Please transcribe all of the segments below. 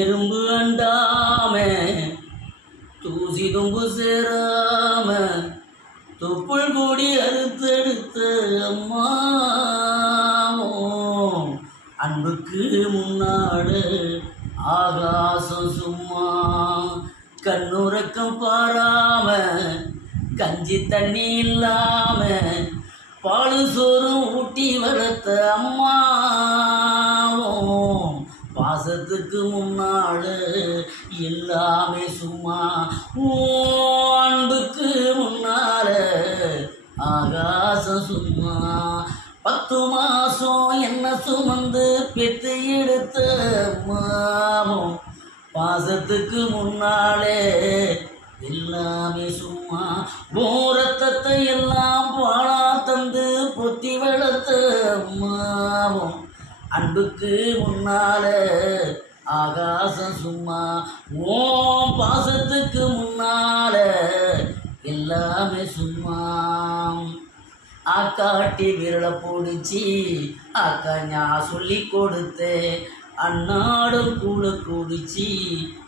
எறும்பு அண்டாம தூசி தும்பு சேராம தொப்புள் கூடி அறுத்தெடுத்த அம்மாவோ அன்புக்கு முன்னாடு ஆகாசம் சும்மா கண்ணுறக்கம் பாராம கஞ்சி தண்ணி இல்லாம பாலு சோறும் ஊட்டி வளர்த்த அம்மாவும் பாசத்துக்கு முன்னாள் எல்லாமே சும்மா அன்புக்கு முன்னால ஆகாசம் சும்மா 10 மாசம் என்ன சுமந்து பெத்து எடுத்த அம்மாவும் பாசத்துக்கு முன்னாலே எல்லாமே சும்மா ரத்தத்தை எல்லாம் பாழா தந்து பொத்தி வளர்த்த அம்மாவும் அன்புக்கு முன்னால ஆகாசம் சும்மா பாசத்துக்கு முன்னால எல்லாமே சும்மா ஆக்காட்டி விரலை பிடிச்சி அக்கா நான் சொல்லி கொடுத்தேன் அன்னாடும் கூட குடிச்சி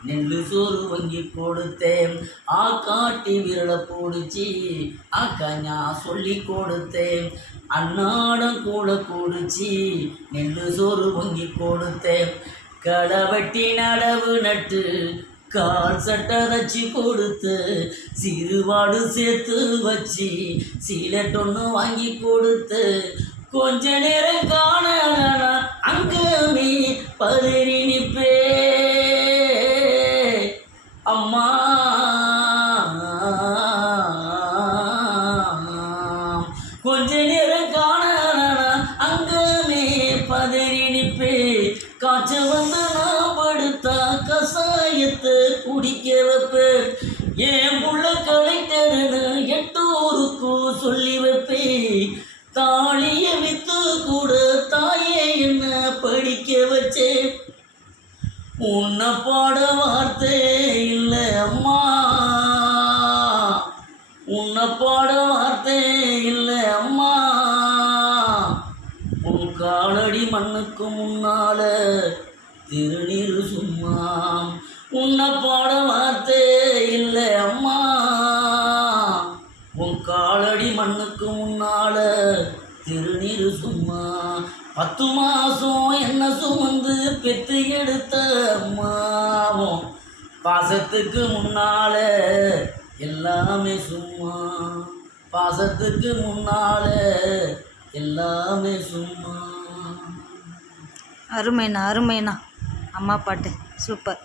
நெல்லு சோறு வங்கி கொடுத்தேன் ஆக்காட்டி விரலை பிடிச்சி அக்கா நான் சொல்லி கொடுத்தேன் அன்னாடம் கூட குடிச்சி நெல்லு சோறு வங்கி கொடுத்தேன் களை வெட்டி நடவு நட்டு கால் சட்டை தச்சு கொடுத்து சிறுவாடு சேர்த்து வச்சு சீலட்டொன்று வாங்கி கொடுத்து கொஞ்ச நேரம் காண அங்கமே பதறி நிப்பே அம்மா கொஞ்ச நேரம் காண அங்கமே பதறி நிப்பே காய்ச்ச வந்து நான் படுத்தா கசாயத்தை குடிக்க வைப்பேன் என் புள்ள கலைஞர்னு 8 ஊருக்கும் சொல்லி வைப்பேன் தாலிய வித்து கூட தாயே என்ன படிக்க வச்சே உன்னை பாட வார்த்தை இல்லை அம்மா உன்னை பாட வார்த்தை இல்லை அம்மா உன் காலடி மண்ணுக்கு முன்னால திருநீர் சும்மா உன்னை பாட வார்த்தை இல்லை அம்மா உன் காலடி மண்ணுக்கு முன்னால திருநீர் சும்மா 10 மாசம் என்ன சுமந்து பெத்து எடுத்த அம்மாவும் பாசத்துக்கு முன்னால எல்லாமே சும்மா பாசத்துக்கு முன்னால எல்லாமே சும்மா அருமைண்ணா அருமைண்ணா அம்மா பாட்டு சூப்பர்.